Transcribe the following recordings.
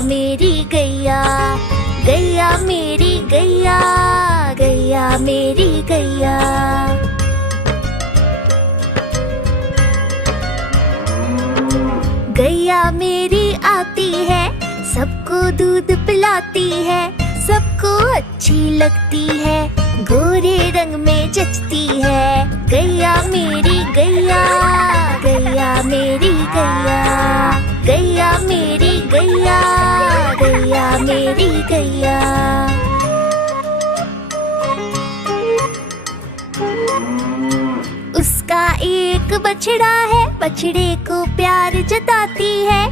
मेरी गैया, गैया मेरी गैया, गैया मेरी गैया। गैया मेरी आती है, सबको दूध पिलाती है, सबको अच्छी लगती है, गोरे रंग में जचती है। गैया मेरी गैया, गैया मेरी गैया, गैया मेरी गैया, गैया मेरी गैया। उसका एक बछड़ा है, बछड़े को प्यार जताती है,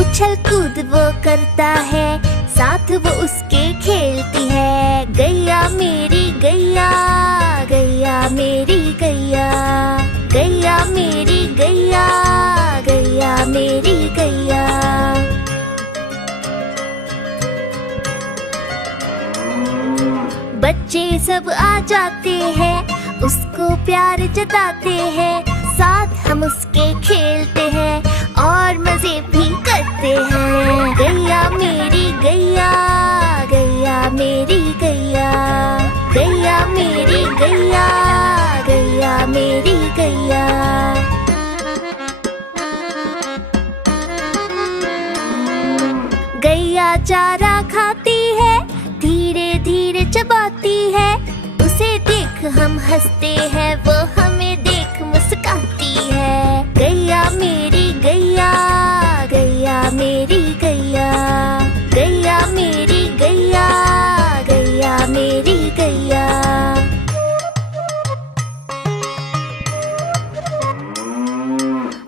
उछल कूद वो करता है, साथ वो उसके खेलती है। गैया मेरी गैया, गैया मेरी गैया, गैया मेरी गैया, गैया मेरी गैया। बच्चे सब आ जाते हैं, उसको प्यार जताते हैं, साथ हम उसके खेलते हैं और मजे भी करते हैं। गैया मेरी गैया, गैया मेरी गैया, गैया मेरी गैया, गैया मेरी गैया। गैया चारा खाती है, धीरे धीरे चबाती है, उसे देख हम हंसते हैं, वो हमें देख मुस्कुराती है। गैया मेरी गैया, गैया मेरी गैया, गैया मेरी गैया, गैया मेरी गैया।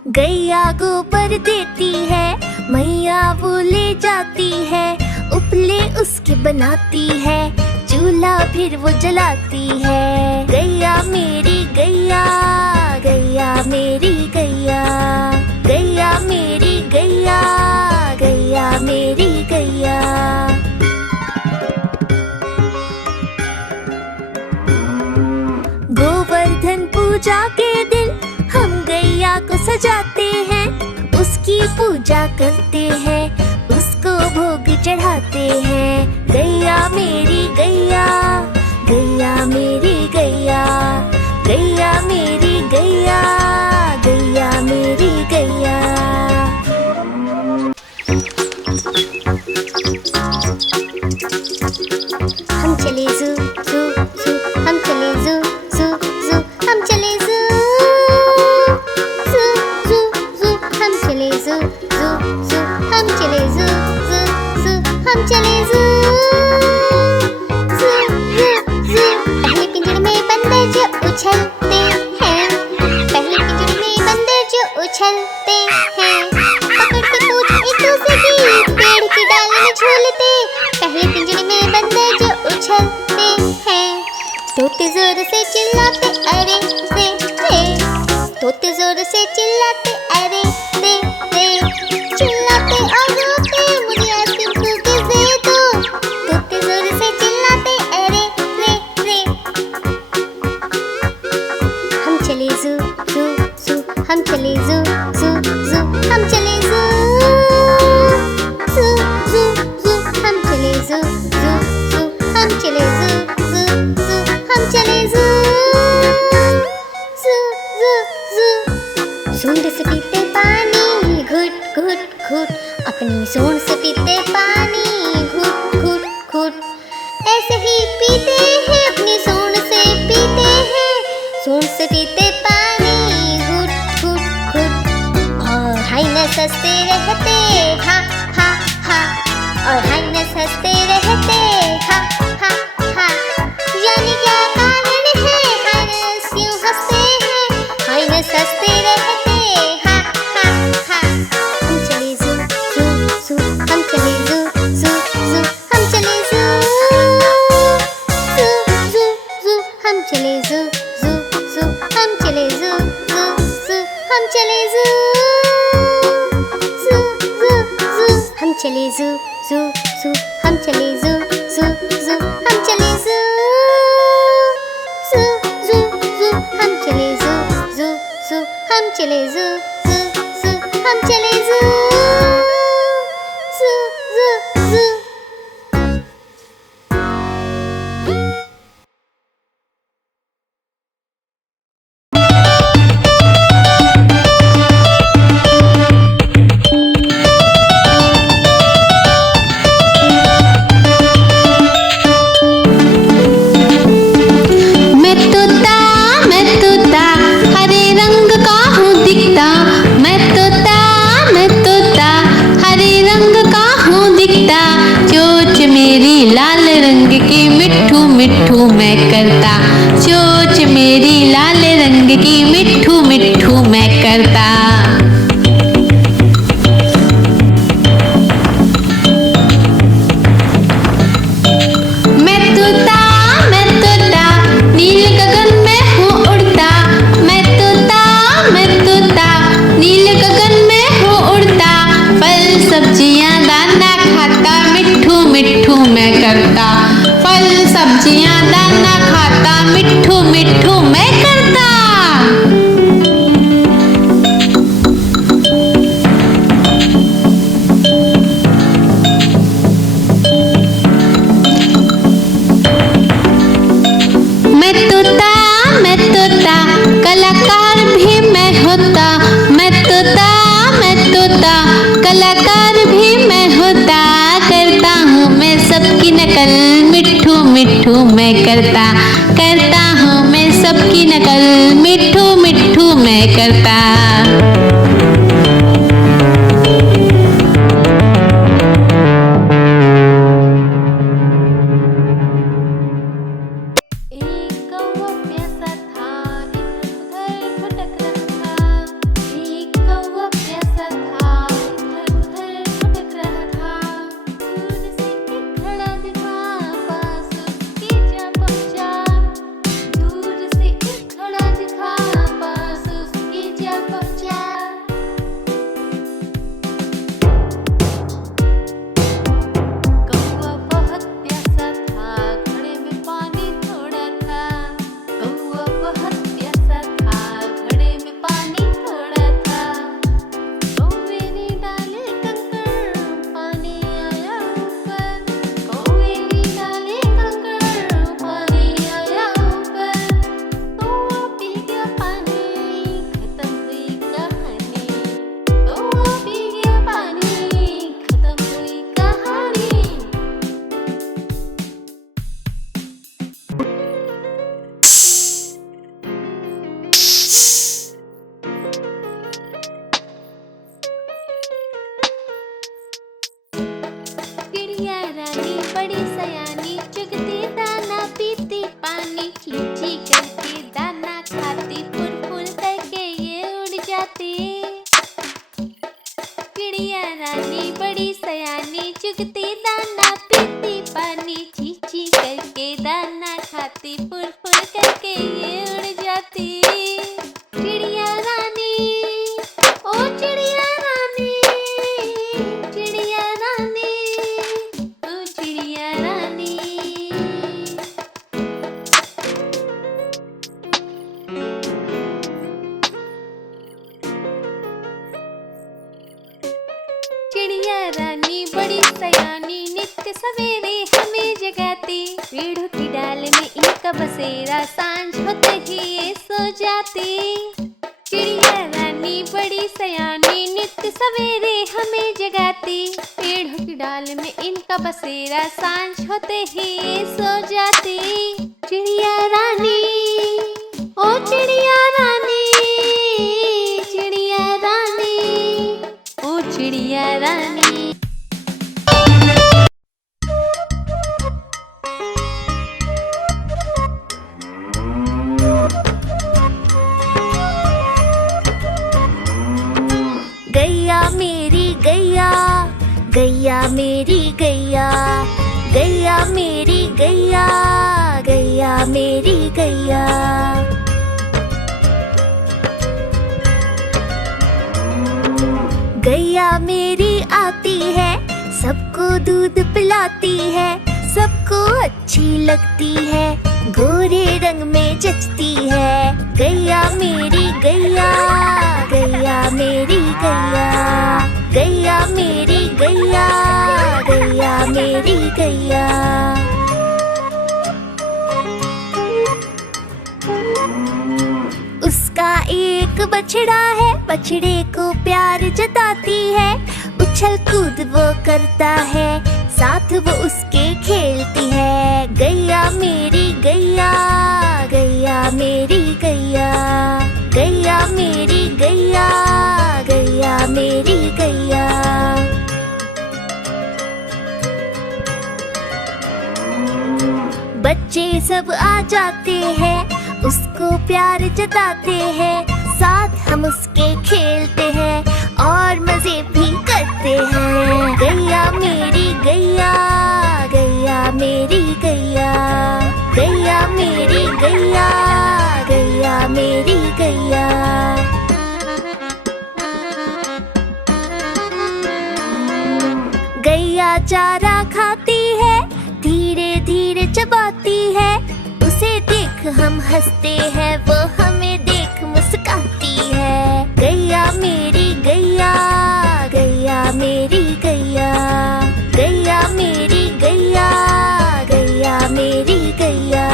गैया गोबर देती है, मैया वो ले जाती है, उपले उसके बनाती है, चूल्हा फिर वो जलाती है। गैया मेरी गैया, गैया मेरी गैया, गैया मेरी गैया, गैया मेरी गैया। गोवर्धन पूजा के दिन हम गैया को सजाते हैं, उसकी पूजा करते हैं, उसको भोग चढ़ाते हैं। गैया मेरी गैया, गैया मेरी गैया, गैया मेरी गैया, गैया मेरी गैया। हम चले ज़ू ज़ू ज़ू, हम चले ज़ू ज़ू ज़ू, हम चले ज़ू ज़ू ज़ू ज़ू, हम चले ज़ू ज़ू ज़ू, हम चले ज़ू ज़ू ज़ू, हम चले ज़ू ज़ू ज़ू ज़ू। पहले पिंजरे में बंदर जो उछलते हैं, पहले पिंजरे में बंदर जो उछलते हैं, पकड़ के पूछ एक दूसरे की, पेड़ की डाली में झूलते। पहले पिंजरे में बंदर जो उछलते हैं, तोते जोर से चिल्लाते अरे रे रे, तोते जोर से चिल्लाते अरे रे रे, चिल्लाते और रोते मुझे आइसक्रीम कुकीज़ दे दो। तोते जोर से चिल्लाते अरे रे रे। हम चले ज़ू ज़ू ज़ू, हम चले ज़ू ज़ू ज़ू, हम चले ज़ू ज़ू ज़ू ज़ू, हम चले ज़ू ज़ू ज़ू, हम चले ज़ू ज़ू ज़ू, हम चले ज़ू ज़ू ज़ू ज़ू। सूंड से पीते पानी घुट घुट घुट, अपनी सूंड से पीते पानी घुट घुट घुट, ऐसे ही पीते हैं अपनी सूंड से पीते हैं, सूंड से पीते पानी घुट घुट घुट। और हाइनस हंसते रहते हा हा हा, और हाइनस हंसते रहते हा हा हा। जाने क्या कारण है हाइनस क्यों हंसते हैं, हाइनस हंसते रहते हा हा हा। हम चले ज़ू ज़ू ज़ू, हम चले ज़ू ज़ू ज़ू, हम चले ज़ू ज़ू ज़ू ज़ू, हम चले ज़ू ज़ू ज़ू, हम चले ज़ू ज़ू ज़ू, हम चले ज़ू ज़ू ज़ू ज़ू, हम चले ज़ू ज़ू ज़ू, हम चले ज़ू ज़ू ज़ू, हम चले ज़ू ज़ू ज़ू ज़ू, हम चले ज़ू ज़ू ज़ू, हम चले ज़ू ज़ू ज़ू, हम चले ज़ू ज़ू ज़ू। मिट्ठू मैं करता, चोंच मेरी लाल रंग की, मिट्ठू मिट्ठू मैं करता। मैं तोता नील गगन में हूँ उड़ता, मैं तोता नील गगन में हूँ उड़ता, फल सब्जियाँ दाना खाता, मिट्ठू मिट्ठू मैं करता, फल सब्जियाँ दाना खाता, मिट्ठू मिट्ठू मैं करता। मैं तोता कलाकार भी मैं होता, मैं तोता कलाकार भी मैं होता, करता हूँ मैं सबकी नकल, मिट्ठू मिट्ठू मैं करता हूँ मैं सबकी नकल, मिट्ठू मिट्ठू मैं करता। बड़ी सयानी चुगती दाना पीती पानी, चींची करके दाना खाती, फुल फुल करके ये उड़ जाती। चिड़िया रानी बड़ी सयानी चुगती दाना पीती पानी, चींची करके दाना खाती, फुल फुल करके ये उड़ जाती। चिड़िया रानी ओ चिड़िया रानी, चिड़िया रानी ओ चिड़िया रानी। चिड़िया रानी बड़ी सयानी नित्य सवेरे हमें जगाती, पेड़ों की डाल में इनका बसेरा, सांझ होते ही ये सो जाती। चिड़िया रानी बड़ी सयानी नित्य सवेरे हमें जगाती, पेड़ों की डाल में इनका बसेरा, सांझ होते ही ये सो जाती। चिड़िया रानी ओ चिड़िया रानी, चिड़िया रानी ओ चिड़िया रानी। गैया मेरी गैया, गैया मेरी गैया, गैया मेरी गैया, गैया मेरी गैया। गैया मेरी आती है, सबको दूध पिलाती है, सबको अच्छी लगती है, गोरे रंग में जचती है। गैया मेरी गैया, गैया मेरी गैया, गैया मेरी गैया, गैया मेरी गैया। उसका एक बछड़ा है, बछड़े को प्यार जताती है, उछल कूद वो करता है, साथ वो उसके खेलती है। गैया मेरी गैया, गैया मेरी गैया, गैया मेरी गैया, गैया मेरी गैया। बच्चे सब आ जाते हैं, उसको प्यार जताते हैं, साथ हम उसके खेलते हैं और मजे भी करते हैं। गैया मेरी गैया, गैया मेरी गैया, गैया मेरी गैया, गैया मेरी गैया। गैया चारा खाती है, धीरे धीरे चबाती है, उसे देख हम हंसते हैं, वो हमें देख मुस्काती है। गैया मेरी गैया, गैया मेरी गैया, गैया मेरी गैया, गैया मेरी गैया।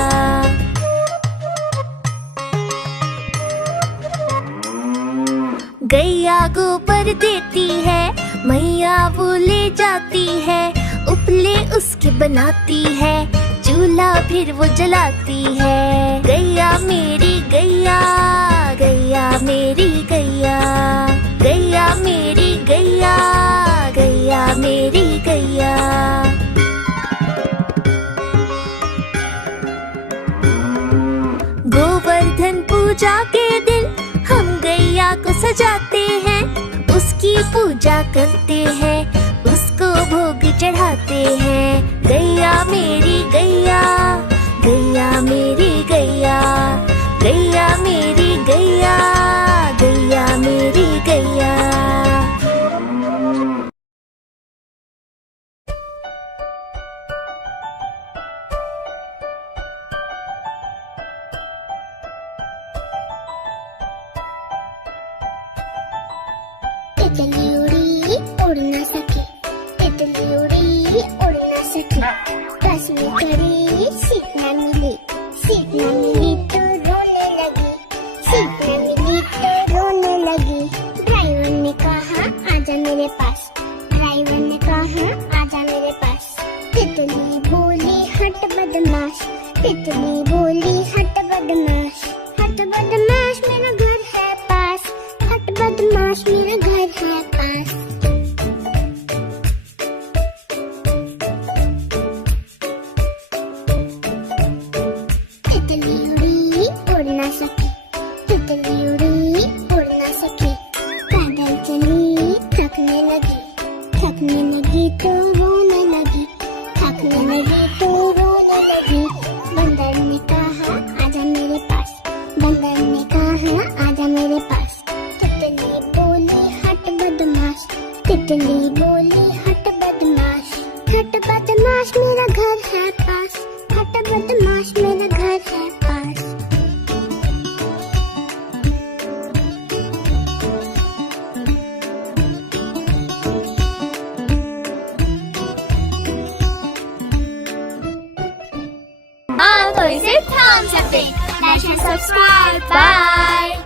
गैया गोबर देती है, मैया वो ले जाती है, उपले उसके बनाती है, चूल्हा फिर वो जलाती है। गैया मेरी गैया, गैया मेरी गैया, गैया मेरी गैया, गैया मेरी गैया। गोवर्धन पूजा के दिन हम गैया को सजाते हैं, उसकी पूजा करते हैं, उसको भोग चढ़ाते हैं। गैया मेरी गैया, गैया मेरी गैया, गैया मेरी गैया, गैया मेरी गैया। तितली उड़ी उड़ ना सके, तितली उड़ी उड़ ना सके, बस में करे सीट ना मिली, सीट ना मिली तो रोने लगी, सीट ना मिली तो रोने लगी। ड्राइवर ने कहा आजा मेरे पास, ड्राइवर ने कहा आजा मेरे पास। तितली बोली हट बदमाश, तितली बोली हट बदमाश, हट बदमाश मेरा घर है पास, हट बदमाश मेरा घर है पास। तितली उड़ी उड़ ना सकी, तितली उड़ी उड़ ना सकी, पैदल चली थकने लगी, थकने लगी तो रोने लगी, थकने लगी तो रोने लगी। बंदर ने कहा आजा मेरे पास, बंदर ने कहा आजा मेरे पास। तितली बोली हट बदमाश, तितली बोली हट बदमाश, हट बदमाश मेरा घर है पास, हट बदमाश मेरा घर है पास। हाँ तो इसे थाम सकते। Subscribe. Bye.